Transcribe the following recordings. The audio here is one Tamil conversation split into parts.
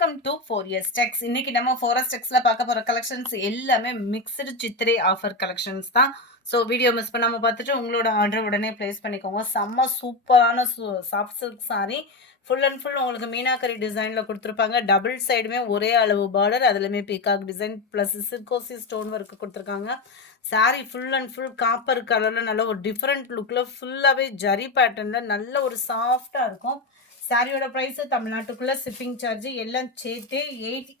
Welcome to 4S Techs. இன்னைக்கு நம்ம 4S Techsல பார்க்க போற கலெக்ஷன்ஸ் எல்லாமே மிக்ஸ்டு சித்திரை ஆஃபர் கலெக்ஷன்ஸ் தான். ஸோ வீடியோ மிஸ் பண்ணாம பார்த்துட்டு உங்களோட ஆர்டர் உடனே பிளேஸ் பண்ணிக்கோங்க. செம்ம சூப்பரான soft silk sorry full and full உங்களுக்கு மீனாக்கரி டிசைனில் கொடுத்துருப்பாங்க. டபுள் சைடுமே ஒரே அளவு பார்டர், அதுலேயுமே பீகாக் டிசைன் ப்ளஸ் சிர்கோசி ஸ்டோன் ஒர்க்கு கொடுத்துருக்காங்க. Sari full and full copper கலரில் நல்ல ஒரு டிஃப்ரெண்ட் லுக்கில் ஃபுல்லாகவே ஜரி பேட்டர்னில் நல்ல ஒரு சாஃப்டாக இருக்கும். சாரியோட ப்ரைஸு தமிழ்நாட்டுக்குள்ளே ஷிப்பிங் சார்ஜ் எல்லாம் சேர்த்து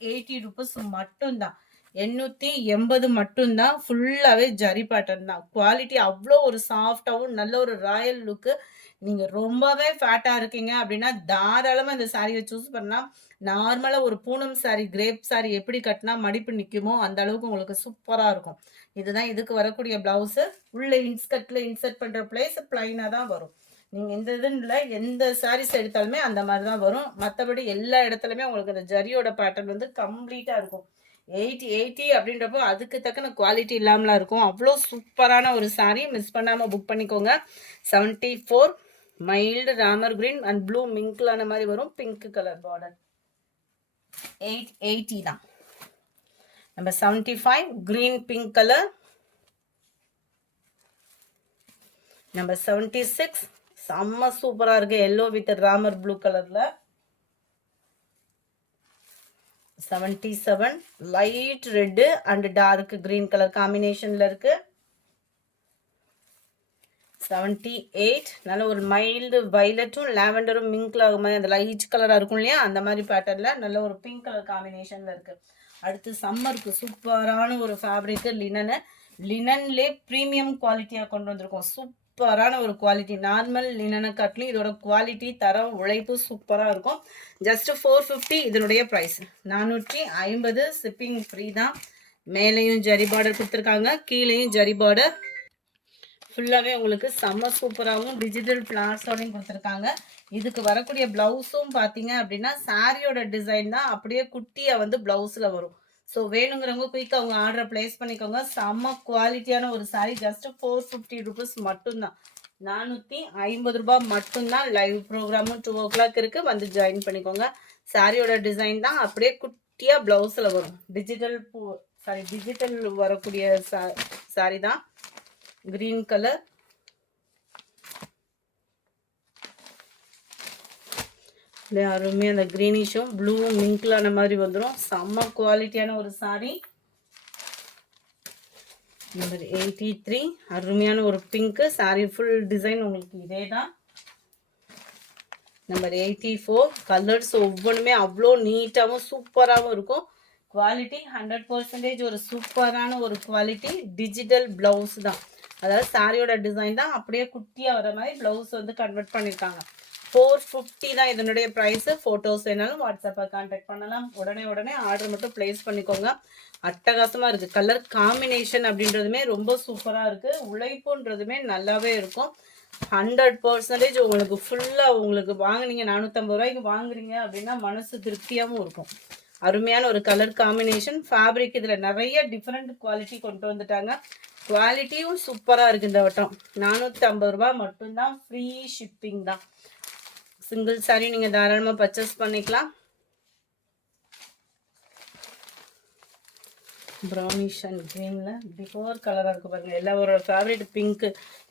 80 ருபீஸ் மட்டும்தான். 880 மட்டும்தான். ஃபுல்லாகவே ஜரி பேட்டர்ன் தான். குவாலிட்டி அவ்வளோ ஒரு சாஃப்டாகவும் நல்ல ஒரு ராயல் லுக்கு. நீங்கள் ரொம்பவே ஃபேட்டாக இருக்கீங்க அப்படின்னா தாராளமாக இந்த சாரியை சூஸ் பண்ணலாம். நார்மலாக ஒரு பூனம் சாரி, கிரேப் சாரி எப்படி கட்டினா மடிப்பு நிற்குமோ அந்த அளவுக்கு உங்களுக்கு சூப்பராக இருக்கும். இதுதான் இதுக்கு வரக்கூடிய ப்ளவுஸு. உள்ள இன்ஸ்கர்ட்டில் இன்சர்ட் பண்ணுற பிளேஸ் பிளைனாக தான் வரும். நீங்கள் எந்த இதுன்னு எந்த சாரீஸ் எடுத்தாலுமே அந்த மாதிரி தான் வரும். மற்றபடி எல்லா இடத்துலையுமே உங்களுக்கு அந்த ஜரியோட பேட்டர்ன் வந்து கம்ப்ளீட்டாக இருக்கும். 80 அப்படின்றப்போ அதுக்கு தக்கன குவாலிட்டி இல்லாமலாம் இருக்கும். அவ்வளோ சூப்பரான ஒரு சாரீ. மிஸ் பண்ணாமல் புக் பண்ணிக்கோங்க. 74 mild Ramar green and blue மிங்க்லான மாதிரி வரும். Pink colour border. 880 தான். நம்ம 75 கிரீன் பிங்க் கலர். நம்பர் 76 செம்ம சூப்பராக இருக்குது. எல்லோ வித் ராமர் ப்ளூ கலரில். 77 light red and dark green colour காம்பினேஷனில் இருக்குது. 78 நல்ல ஒரு மைல்டு வைலட்டும் லாவெண்டரும் மிங்க்ல மாதிரி அந்த லைட் கலராக இருக்கும் இல்லையா, அந்த மாதிரி பேட்டர்னில் நல்ல ஒரு பிங்க் கலர் காம்பினேஷனில் இருக்குது. அடுத்து சம்மருக்கு சூப்பரான ஒரு ஃபேப்ரிக்கு லினன்லே ப்ரீமியம் குவாலிட்டியாக கொண்டு வந்திருக்கோம். சூப்பரான ஒரு குவாலிட்டி. நார்மல் லினனை காட்டிலும் இதோட குவாலிட்டி, தரம், உழைப்பு சூப்பராக இருக்கும். ஜஸ்ட் 450 இதனுடைய ப்ரைஸ். 450. ஷிப்பிங் ஃப்ரீ தான். மேலேயும் ஜரி பார்டர் கொடுத்துருக்காங்க, கீழேயும் ஜரி பார்டர். ஃபுல்லாகவே உங்களுக்கு செம்ம சூப்பராகவும் டிஜிட்டல் ஃப்ளார்ஸோடையும் கொடுத்துருக்காங்க. இதுக்கு வரக்கூடிய ப்ளவுஸும் பார்த்தீங்க அப்படின்னா சாரியோட டிசைன் தான் அப்படியே குட்டியாக வந்து ப்ளவுஸில் வரும். ஸோ வேணுங்கிறவங்க குயிக்காக அவங்க ஆர்டரை ப்ளேஸ் பண்ணிக்கோங்க. செம்ம குவாலிட்டியான ஒரு சாரீ. ஜஸ்ட் 450 ருபீஸ் மட்டும்தான். 450 ரூபாய் மட்டும்தான். லைவ் ப்ரோக்ராமும் 2 o'clock இருக்குது, வந்து ஜாயின் பண்ணிக்கோங்க. சாரியோட டிசைன் தான் அப்படியே குட்டியாக ப்ளவுஸில் வரும். டிஜிட்டல் வரக்கூடிய சாரி தான். Green colour. அருமையாக அந்த க்ரீனிஷும் ப்ளூ மிங்க்லான மாதிரி வந்துடும். செம்ம குவாலிட்டியான ஒரு சாரீ. நம்பர் 83 அருமையான ஒரு பிங்க்கு. சாரீ ஃபுல் டிசைன் உங்களுக்கு இதே தான். நம்பர் 84 கலர்ஸ் ஒவ்வொன்றுமே அவ்வளோ நீட்டாகவும் சூப்பராகவும் இருக்கும். குவாலிட்டி 100% ஒரு சூப்பரான ஒரு குவாலிட்டி. டிஜிட்டல் ப்ளவுஸ் தான், அதாவது சாரியோட டிசைன் தான் அப்படியே குட்டியாக வர மாதிரி ப்ளவுஸ் வந்து கன்வெர்ட் பண்ணியிருக்காங்க. 450 தான் இதனுடைய ப்ரைஸு. ஃபோட்டோஸ் வேணாலும் வாட்ஸ்அப்பில் கான்டாக்ட் பண்ணலாம். உடனே ஆர்டர் மட்டும் ப்ளேஸ் பண்ணிக்கோங்க. அட்டகாசமாக இருக்குது. கலர் காம்பினேஷன் அப்படின்றதுமே ரொம்ப சூப்பராக இருக்குது. உழைப்புன்றதுமே நல்லாவே இருக்கும். 100% உங்களுக்கு ஃபுல்லாக உங்களுக்கு வாங்கினீங்க 450 ரூபாய்க்கு வாங்குறீங்க அப்படின்னா மனசு திருப்தியாகவும் இருக்கும். அருமையான ஒரு கலர் காம்பினேஷன். ஃபேப்ரிக் இதில் நிறைய டிஃப்ரெண்ட் குவாலிட்டி கொண்டு வந்துட்டாங்க. குவாலிட்டியும் சூப்பராக இருக்குது. இந்த வட்டம் 450 ரூபாய் மட்டும்தான். ஃப்ரீ ஷிப்பிங் தான். சிங்கிள் சாரி நீங்கள் தாராளமாக பர்ச்சேஸ் பண்ணிக்கலாம். ப்ரௌனிஷ் அண்ட் க்ரீனில் பிஃபோர் கலராக இருக்குது பாருங்கள். எல்லாரோட ஃபேவரட் பிங்க்கு.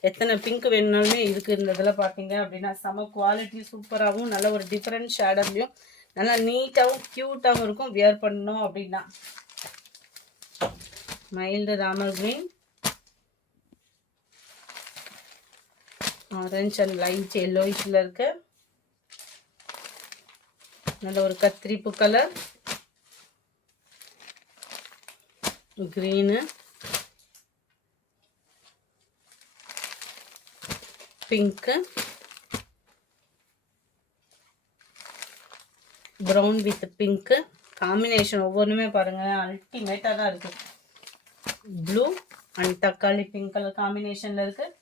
எத்தனை பிங்க் வேணுனாலுமே இதுக்கு இருந்ததில் பார்த்தீங்க அப்படின்னா செம குவாலிட்டி சூப்பராகவும் நல்ல ஒரு டிஃப்ரெண்ட் ஷேடர்லையும் நல்லா நீட்டாகவும் க்யூட்டாகவும் இருக்கும் வியர் பண்ணணும் அப்படின்னா. Mild Ramar green, orange and light எல்லோயிஷில் இருக்கு. நல்ல ஒரு கத்திரிப்பு colour, green, pink, brown with pink combination ஒவ்வொன்றுமே பாருங்கள் அல்டிமேட்டாக தான் இருக்குது. ப்ளூ அண்ட் தக்காளி பிங்க் கலர் காம்பினேஷனில் இருக்குது.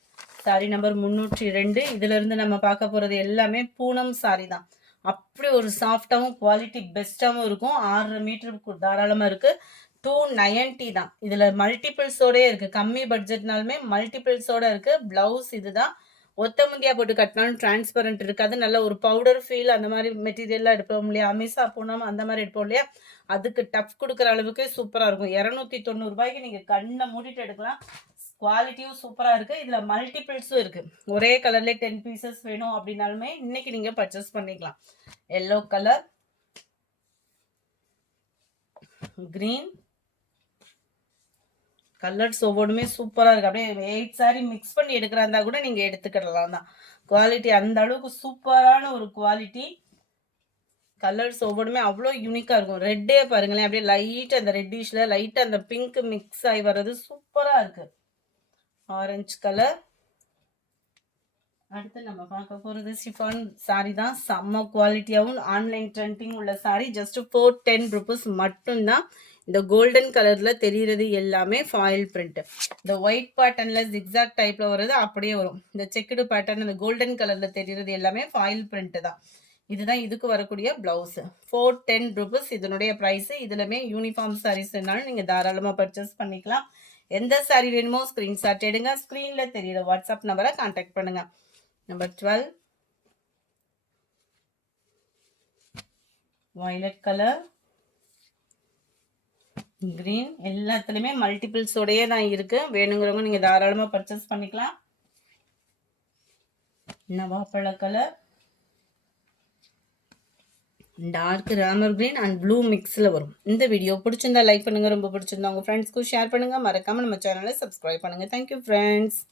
சாரி நம்பர் 302. இதிலிருந்து நம்ம பார்க்க போகிறது எல்லாமே பூனம் சாரி தான். அப்படி ஒரு சாஃப்டாகவும் குவாலிட்டி பெஸ்ட்டாகவும் இருக்கும். 6.5 மீட்டருக்கு தாராளமாக இருக்குது. 290 தான். இதில் மல்டிபிள்ஸோடே இருக்குது. கம்மி பட்ஜெட்னாலுமே மல்டிபிள்ஸோடு இருக்குது. ப்ளவுஸ் இது தான். ஒத்த முந்தியா போட்டு கட்டினாலும் டிரான்ஸ்பரண்ட் இருக்காது. நல்ல ஒரு பவுடர் ஃபீல் அந்த மாரி மெட்டீரியல்லாம் எடுப்போம் இல்லையா? அமிசா பூனம் அந்த மாரி எடுப்போம் இல்லையா? அதுக்கு டஃப் குடுக்குற அளவுக்கு சூப்பரா இருக்கும். ரூ. 290 நீங்க கண்ண மூடிட்டு எடுக்கலாம். குவாலிட்டியும் சூப்பரா இருக்கு. இதுல மல்டிபிள்ஸும் இருக்கு. ஒரே கலர்ல 10 பீசஸ் வேணும் அப்டின்னாலுமே இன்னைக்கு நீங்க பர்ச்சேஸ் பண்ணிக்கலாம். எல்லோ கலர், கிரீன் கலர்ஸ் ஒவ்வொன்றுமே சூப்பரா இருக்கு. அப்படியே 8 சாரி மிக்ஸ் பண்ணி எடுக்கிறா இருந்தா கூட நீங்க எடுத்துக்கிடலாம் தான். குவாலிட்டி அந்த அளவுக்கு சூப்பரான ஒரு குவாலிட்டி. கலர்ஸ் ஒவ்வொன்றுமே அவ்வளோ யூனிக்கா இருக்கும். ரெட்டே பாருங்களேன், அப்படியே லைட் அந்த ரெட்டிஷ்ல லைட் அந்த பிங்க் மிக்ஸ் ஆகி வர்றது சூப்பரா இருக்கு. Orange colour. அடுத்து நம்ம பார்க்க போறது சிஃபான் சாரி தான். செம்ம குவாலிட்டியாகவும் ஆன்லைன் ட்ரெண்டிங் உள்ள சாரி. ஜஸ்ட் 410 ருபீஸ் மட்டும்தான். இந்த கோல்டன் கலர்ல தெரிகிறது எல்லாமே ஃபாயில் பிரிண்ட். இந்த ஒயிட் பேட்டர்ன்ல ஜிக்ஸாக் டைப்ல வர்றது அப்படியே வரும். இந்த செக்குடு பேட்டர்ன் இந்த கோல்டன் கலர்ல தெரிகிறது எல்லாமே ஃபாயில் பிரிண்ட் தான். இதுதான் இதுக்கு வரக்கூடிய பிளவுஸ். 410 ருபீஸ் இதனுடைய பிரைஸ். இதுலமே யூனிஃபார்ம் சாரீஸ்னாலும் நீங்க தாராளமா பர்ச்சேஸ் பண்ணிக்கலாம். எந்த சாரி வேணுமோ ஸ்கிரீன்ஷாட் எடுங்க. ஸ்கிரீன்ல தெரியுற வாட்ஸ்அப் நம்பரை கான்டாக்ட் பண்ணுங்க. Number 12, violet color, green. எல்லாத்துலயுமே மல்டிபிள்ஸோடயே தான் இருக்கு. வேணுங்கிறவங்க நீங்க தாராளமா பர்ச்சேஸ் பண்ணிக்கலாம். நவாப்பழ கலர், dark Ramar green and blue மிக்ஸ்ல வரும். இந்த வீடியோ பிடிச்சிருந்தா லைக் பண்ணுங்க. ரொம்ப பிடிச்சிருந்தா உங்க ஃப்ரெண்ட்ஸ்க்கு ஷேர் பண்ணுங்க. மறக்காம நம்ம சேனலை சப்ஸ்கிரைப் பண்ணுங்க. Thank you friends.